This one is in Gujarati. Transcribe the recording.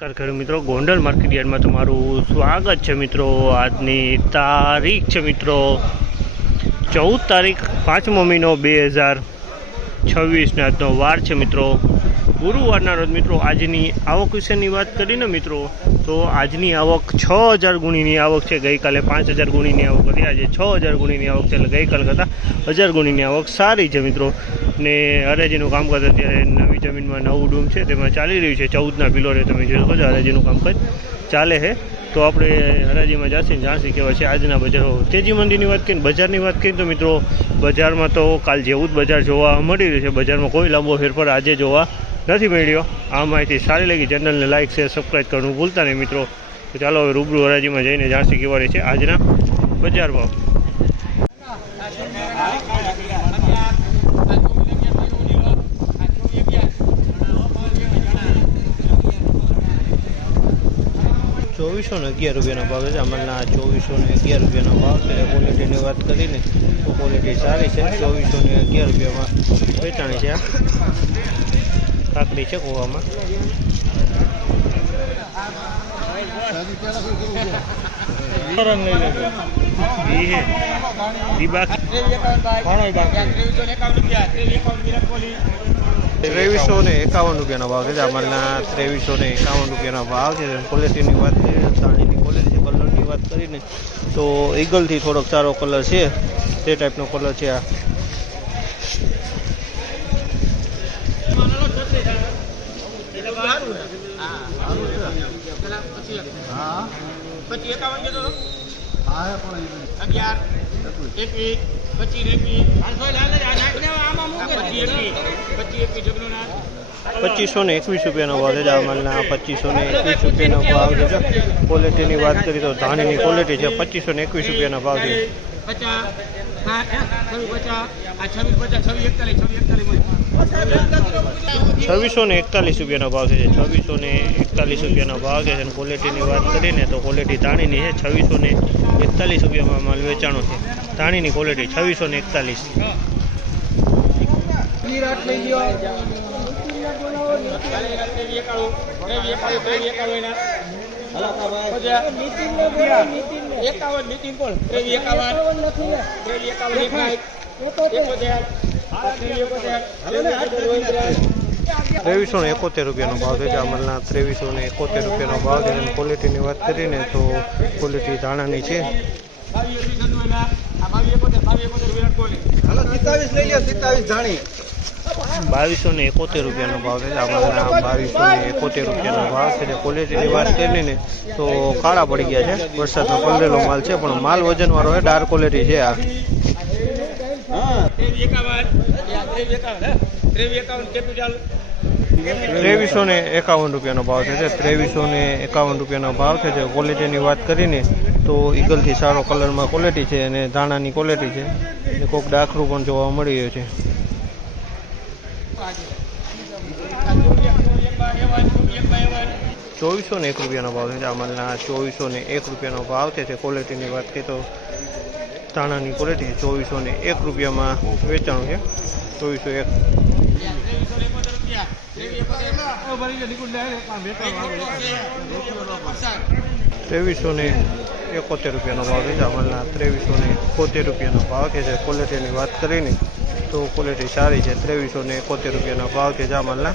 નમસ્કાર ખેડૂત મિત્રો, ગોંડલ માર્કેટ યાર્ડમાં તમારું સ્વાગત છે મિત્રો। આજની તારીખ છે મિત્રો 14 તારીખ 5મો મહિનો 2026 ને આજનો વાર છે મિત્રો ગુરુવારના રોજ મિત્રો। આજની આવક વિશેની વાત કરીને મિત્રો તો આજની આવક 6000 ગુણીની આવક છે। ગઈકાલે 5000 ગુણીની આવક હતી, આજે 6000 ગુણીની આવક છે, એટલે ગઈકાલ કરતાં 1000 ગુણીની આવક સારી છે મિત્રો। ને હરાજીનું કામકાજ અત્યારે નવી જમીનમાં નવું ડૂમ છે તેમાં ચાલી રહ્યું છે। 14ના પિલોરે તમે જોઈ શકો છો હરાજીનું કામકાજ ચાલે છે। તો આપણે હરાજીમાં જઈશું જાણસી કેવા છે આજના બજારો। તેજી મંદીની વાત કરીને બજારની વાત કરીએ તો મિત્રો બજારમાં તો કાલ જેવું જ બજાર જોવા મળી રહ્યું છે। બજારમાં કોઈ લાંબો ફેરફાર આજે જોવા નથી મળ્યો। આ માહિતી સારી લાગી ચેનલને લાઇક શેર સબસ્ક્રાઈબ કરવાનું ભૂલતા નહીં મિત્રો। તો ચાલો હવે રૂબરૂ હરાજીમાં જઈને જાણસી કેવા છે આજના બજાર ભાવ। ₹2411 ભાવ છે। અમલના ₹2411 ભાવ છે। ક્વોલિટીની વાત કરીને તો ક્વોલિટી સારી છે। ₹2411 વેચાણી છે। કાકડી છે કુવામાં। ₹2351 ભાવ છે। અમલના ₹2351 ભાવ છે। ક્વોલિટીની વાત કરીએ તાણીની ક્વોલિટી છે। કલરની વાત કરીને તો ઈગલથી થોડોક સારો કલર છે, તે ટાઈપનો કલર છે। આ ₹2521 ભાવ છે। માલના ₹2521 ભાવ છે। ક્વોલિટીની વાત કરીએ તો ધાણીની ક્વોલિટી છે। ₹2521 ભાવ છે। ₹2641 ભાવ છે। ₹2641 ભાવ છે। ક્વોલિટીની વાત કરીને તો ક્વોલિટી ધાણીની છે। ₹2641 માલ વેચાણો છે। ધાણીની ક્વોલિટી 2641। ₹2371 ભાવ છે। અમલના ₹2371 ભાવ છે। ક્વોલિટીની વાત કરીને તો ક્વોલિટી ધાણાની છે। ₹2271 ભાવ છે। આમના ₹2271 ભાવ છે। ક્વોલિટીની વાત કરીને ને તો કાળા પડી ગયા છે, વરસાદનો પલળેલો માલ છે, પણ માલ વજનવાળો છે, ડાર્ક ક્વોલિટી છે। આ ₹2351 ભાવ છે। ₹2351 ભાવ છે। ક્વોલિટીની વાત કરીને તો ઈગલથી સારો કલરમાં ક્વોલિટી છે અને ધાણાની ક્વોલિટી છે, અને કોઈક ડાખરું પણ જોવા મળી રહ્યું છે। ₹2401 ભાવ છે। અમલના ₹2401 ભાવ છે। ક્વોલિટીની વાત કરીએ તો ધાણાની ક્વોલિટી ₹2401 વેચાણું છે। 2401 ₹2371 ભાવ છે। અમલના ₹2371 ભાવ છે। ક્વોલિટીની વાત કરીને તો ક્વોલિટી સારી છે। ₹2371 ભાવ છે। અમલના